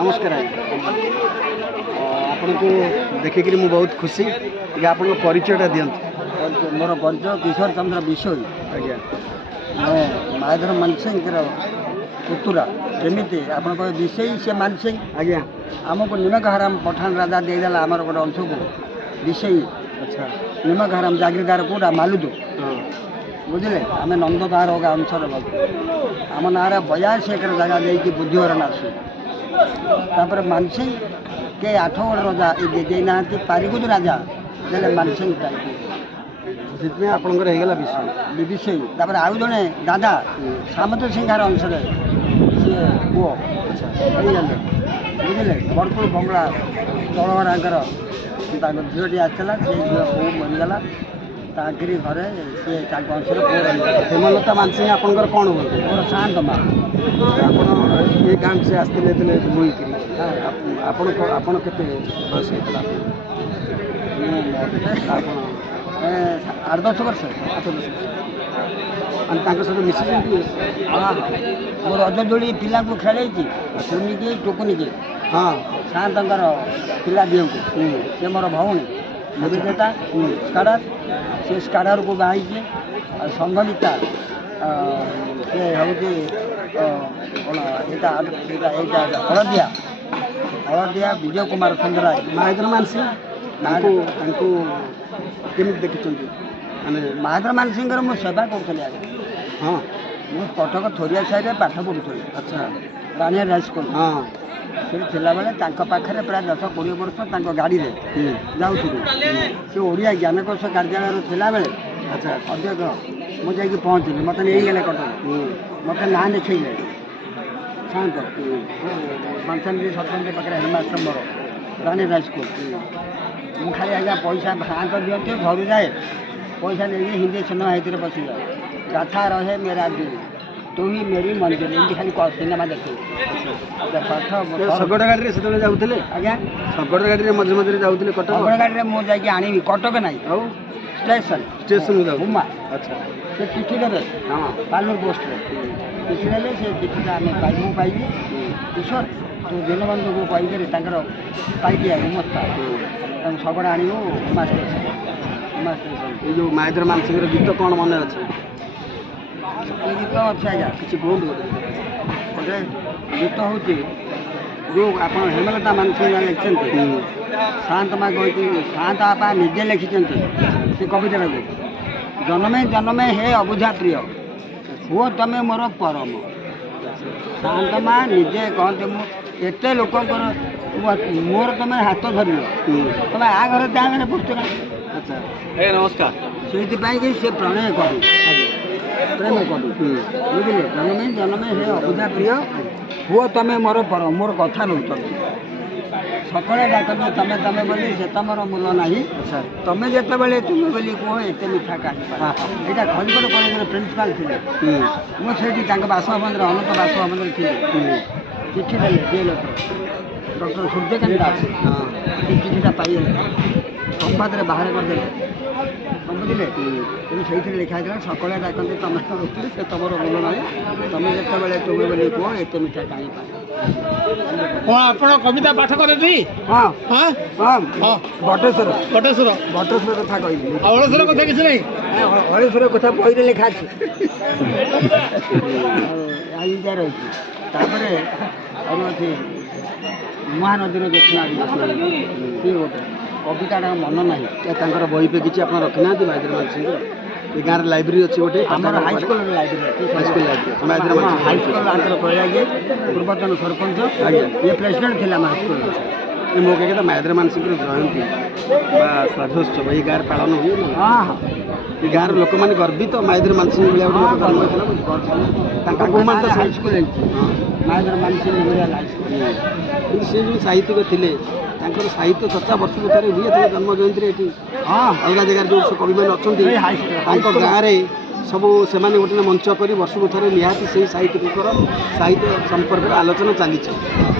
नमस्कार आपन को देखिक बहुत खुशी आप परिचयटा दिखत मोर परिचय किशोर चंद्र विषय आज्ञा मायाधर मानसिंह पुतुरा जमी आप विषय से मानसिंह आज्ञा आमको निमक हराम पठान राजा देदेला आमर गोटे अंश को विषय अच्छा निमक हराम जागीरदार कौटा मालुदु बुझे आम नंद गाँव अंशर आम ना 82 एकर जगह देखिए बुद्धिवर आसू तापर मानसिंह के 8 गड़ राजा देना पारिकुद राजा देले मानसिंह से आपंकर विषय विषय तापर आउ जड़े दादा सामत सिंहार अंशर सी पुओ बुझे बड़पुर बंगला तलहरांकर झीटी आसला से झील पो मरीगला ताकि घरे सी अंशर पुओ हेमलता मानसिंह आपंकर कौन बोलते मोर शांत माँ ये गाँव से आसते बुईकरी आपण केते बयस होता 8-10 वर्ष 8-10 सहित मिसी हाँ मोर रजदोली पिला खेल सुनिकी टुकुनिकी हाँ शांत पिला दिहु से मोर भौणी अभिनेता स्काडर से स्काडर को बाई संघमिता से हूँ हलदिया हलदिया विजय कुमार संगराय माहेंद्र मानसिंह केमी देखी माने माहेंद्र मानसिंह मु सेवा करूँ आगे हाँ मु कटक थोरिया साइड पाठ पढ़ुली अच्छा रानियर हाई स्कूल हाँ से बेले पाखे प्राय 10-20 वर्ष गाड़ी में जाऊँगी से ओडिया ज्ञानकोश कार्यालय थिला बेले अच्छा अध्यक्ष मुझे पहुँचली मत नहीं गले कटक मत ना देखले शांत पंचायत सरपंच पाखे हेडमास्टर मोर रानियर हाई स्कूल मु खाली आज्ञा पैसा शांत दिखते घर जाए पैसा नहीं हिंदी सिनेमा हित बसी जाए गाथा रहे मेरा दिल तू ही मेरी मंजिल एमती खाली सिनेमा देखे शगड़ गाड़ी से जाऊे आज्ञा शगड़ गाड़ी मझे मझे जाऊे कटक शगड़ गाड़ी में मुझे आनी कटक ना स्टेशन स्टेशन हुमा अच्छा से चिठी देवे हाँ पालूर पोस्ट चिठी देले से चिठीटा आम पाइबू पाइबी ईश्वर तू दीनबंधु को कहीकर पाइबी गुमस्ता शगड़ आणु हुमा स्टेशन ये जो माहेंद्र मानसिंह गीत कौन मन अच्छे ये गीत अच्छे आज्ञा किसी कहूँ गोटे गीत हूँ जो आप हेमलता मानसिंह लिखिं शांत माँ कही शांत आपा निजे लिखिं से कविता जन्मे जन्मे हे अबुझा प्रिय हुओ तमें मोर परम शांत माँ निजे कहते मुझे लोकंर मोर तुम हाथ धर तुम आ घर ता घर पुस्तक अच्छा ए नमस्कार से से प्रणय कवि प्रेम कवि बुझे जन्मे जन्मे हे अबुझा प्रिय हुओ तमें मोर परम मोर कथा नौ सकाଳେ ଡାକନ୍ତି ତମେ ତମେ ବୋଲି ସେ ତମର ମୂଲ ନାହିଁ ତମେ ଯେତେବେଳେ ତୁମେ ବୋଲି କୁହ ଏତେ ମିଠା କାହିଁ ଏଇଟା ଖଲିକୋଟ କଲେଜର ପ୍ରିନ୍ସିପାଲ ଥିଲେ ମୁଁ ସେଇଠି ତାଙ୍କ ବାସଭବନରେ ଅନନ୍ତ ବାସଭବନରେ ଥିଲି ଚିଠି ଦେଲେ DL ଡକ୍ଟର ସୂର୍ଯ୍ୟକାନ୍ତ ଦାସ ସେ ଚିଠିଟା ପାଇଗଲେ ସମ୍ବାଦରେ ବାହାର କରିଦେଲେ ବୁଝିଲେ କିନ୍ତୁ ସେଇଥିରେ ଲେଖା ହେଇଥିଲା ସକାଳେ ଡାକନ୍ତି ତମେ ଉଠିଲେ ସେ ତମର ମୂଲ ନାହିଁ ତମେ ଯେତେବେଳେ ତୁମେ ବୋଲି କୁହ ଏତେ ମିଠା କାହିଁ ପାଏ ଆପଣ କବିତା ପାଠ କରନ୍ତି ହଁ ହଁ ହଁ ହଁ ବଟେଶ୍ୱର ବଟେଶ୍ୱର ବଟେଶ୍ୱର କଥା କହିଲି ଆଉ ଅଳସର କଥା କିଛି ନାହିଁ ହଳେଶ୍ୱର କଥା ବହିରେ ଲେଖା ଅଛି ଏଇଟା ରହିଛି ତାପରେ ଆଉ ଅଛି ମହାନଦୀର ଦକ୍ଷିଣ ସିଏ ଗୋଟେ କବିତାଟା ମନ ନାହିଁ ତାଙ୍କର ବହି ପେ କିଛି ଆପଣ ରଖିନାହାନ୍ତି ମାହେନ୍ଦ୍ର ମାନସିଂହ ये गाँव लाइब्रेरी अच्छी गोटे आमर high school library high school library high school Anchor कहे पूर्वतन सरपंच ये प्रेसिडेंट थे हाईस्कल ये मौके के माहेंद्र मानसिंह जयंती श्राद्धोत्सव ये गाँव पालन हुए हाँ हाँ ये गाँव लोक मैंने गर्वित माहेंद्र मानसिंह हाईस्कल माहेंद्र मानसिंह सी जो साहित्यिक थे साहित्य चर्चा वर्ष को थे हुए थे जन्म जयंती ये हाँ अलग जगह जो कवि मैंने अच्छा गाँव में सब से गोटे मंच कर वर्ष को थे निहाती से साहित्यिकर साहित्य संपर्क आलोचना चली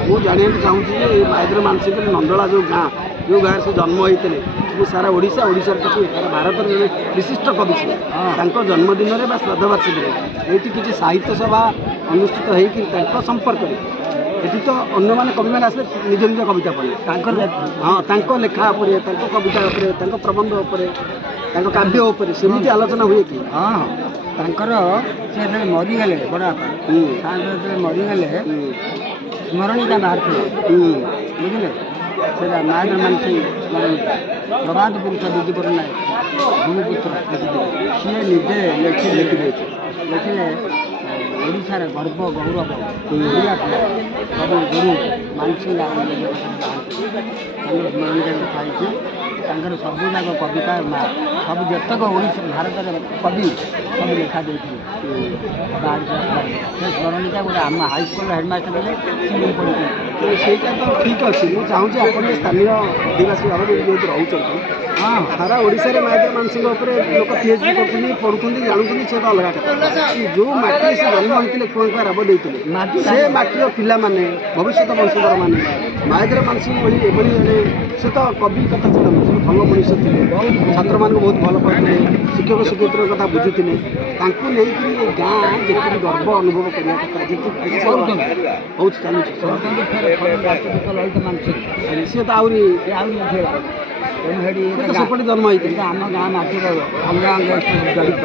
मुझे जाना चाहूँगी माहेंद्र मानसिंह नंदला जो गाँ से जन्म होते वो सारा ओडिशा ओडिशा सारा भारत विशिष्ट कवि से जन्मदिन में श्राद्धवार्षिक ये किसी साहित्य सभा अनुष्ठित होती संपर्क ଏଠି ତ ଅନ୍ୟମାନେ କବିମାନେ ଆସିଲେ ନିଜ ନିଜ କବିତା ପଢ଼ିବେ ତାଙ୍କର ହଁ ତାଙ୍କ ଲେଖା ଉପରେ ତାଙ୍କ କବିତା ଉପରେ ତାଙ୍କ ପ୍ରବନ୍ଧ ଉପରେ ତାଙ୍କ କାବ୍ୟ ଉପରେ ସେମିତି ଆଲୋଚନା ହୁଏ କି? ହଁ ତାଙ୍କର ସେ ଯେତେବେଳେ ମରିଗଲେ ବଡ଼ ବାପା ତାଙ୍କର ଯେତେବେଳେ ମରିଗଲେ ସ୍ମରଣିକା ବାହାରିଥିଲା ବୁଝିଲେ ସେଟା ମହେନ୍ଦ୍ର ମାନସିଂ ସ୍ମରଣିକା ପ୍ରଭାତ ପୁରୁଷ ବିଜୁ ପଟ୍ଟନାୟକ ଭୂମିପୁତ୍ର ସିଏ ନିଜେ ଲେଖିଲେ ଓଡ଼ିଶାର ଗର୍ବ ଗୌରବ ଓଡ଼ିଆ ସବୁ ଗୁରୁ ମାନସିଂ ତାଙ୍କର ସ୍ମରଣିକା ଥାଇଛି ତାଙ୍କର ସବୁ ଯାକ କବିତା ସବୁ ଯେତକ ଓଡ଼ିଶା ଭାରତରେ କବି ସବୁ ଲେଖା ଦେଇଥିଲେ ସେ ସ୍ମରଣିକା ଗୋଟେ ଆମ ହାଇସ୍କୁଲର ହେଡ଼ମାଷ୍ଟର ଥିଲେ ସେ ନେଇ ପଢ଼ିଥିଲେ। ସେଇଟା ତ ଠିକ୍ ଅଛି। ମୁଁ ଚାହୁଁଛି ଆପଣ ସ୍ଥାନୀୟ ଆଦିବାସୀ ଭାବରେ ଯେହେତୁ ରହୁଛନ୍ତି ହଁ ସାରା ଓଡ଼ିଶାରେ ମହେନ୍ଦ୍ର ମାନସିଂଙ୍କ ଉପରେ ଲୋକ PhD କରୁଛନ୍ତି ପଢ଼ୁଛନ୍ତି ଜାଣୁଛନ୍ତି ସେ ତ ଅଲଗା କଥା। ଯେଉଁ ମାଟିରେ ସେ ଜନ୍ମ ହୋଇଥିଲେ କୁଆଁକୁଆ ରାବ ଦେଇଥିଲେ ସେ ମାଟିର ପିଲାମାନେ ଭବିଷ୍ୟତ ବଂଶଧରମାନେ ମହେନ୍ଦ୍ର ମାନସିଂ ଭଳି ଏଭଳି ଜଣେ ସେ ତ କବି କଥା ଛାଡ଼ନ୍ତୁ ସେ ଭଲ ମଣିଷ ଥିଲେ ଛାତ୍ରମାନଙ୍କୁ ବହୁତ ଭଲ ପାଉଥିଲେ ଶିକ୍ଷକ ଶିକ୍ଷୟିତ୍ରୀଙ୍କ କଥା ବୁଝୁଥିଲେ ତାଙ୍କୁ ନେଇକରି ଏ ଗାଁ ଯେତିକି ଗର୍ବ ଅନୁଭବ କରିବା କଥା ଯେତିକି ହେଉଛି ଚାଲୁଛି ଲଳିତ ମାନସିଂ ସିଏ ତ ଆହୁରି ସେପଟେ ଜନ୍ମ ହେଇଥିଲେ ଆମ ଗାଁ ମାଟିର ଅଙ୍ଗା ଅଙ୍ଗ ଜଡ଼ିତ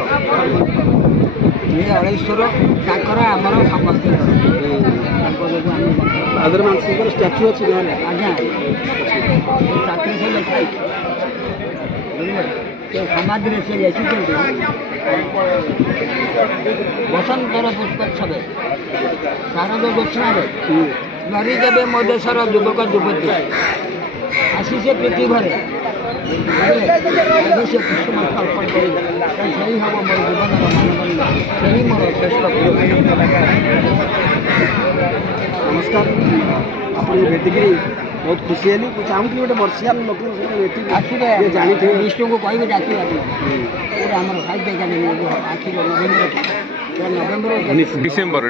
ଇଏ ଅଳେଶ୍ୱର ତାଙ୍କର ଆମର ସମସ୍ତେ ତାଙ୍କ ଯୋଗୁଁ ଆମେ ମହେନ୍ଦ୍ର ମାନସିଂଙ୍କର ଷ୍ଟାଚ୍ୟୁ ଅଛି ଗାଁରେ ଆଜ୍ଞା ଚାକିରି ସେ ଲେଖା ହେଇଛି ବୁଝିଲେ ସେ ସମାଧିରେ ସେ ଲେଖିଛନ୍ତି ବସନ୍ତର ପୁଷ୍ପୋତ୍ସବେ ଶାରଦ ଜ୍ୟୋତ୍ସ୍ନାରେ ଧରି ଦେବେ ମୋ ଦେଶର ଯୁବକ ଯୁବତୀ ଆସି ସେ ପୃଥିବୀରେ ଏବେ ସେ କୁସୁମ ଅର୍ପଣ କରିବେ ସେହି ହେବ ମୋର ଜୀବନର ମାନଦଣ୍ଡ ସେହି ମୋର ଶ୍ରେଷ୍ଠ ନମସ୍କାର ଆପଣଙ୍କୁ ଭେଟିକିରି ବହୁତ ଖୁସି ହେଲି ମୁଁ ଚାହୁଁଥିଲି ଗୋଟେ ବର୍ଷିଆନ ଲୋକଙ୍କ ସହିତ ଭେଟିକି ଆସିବେ ଜାଣିଥିବେ ବିଷ୍ଣୁଙ୍କୁ କହିବେ ଡାକିବା ଗୋଟେ ଆମର ସାହିତ୍ୟ ଏକାଡେମୀ ଆସିବ ନଭେମ୍ବର ଡିସେମ୍ବର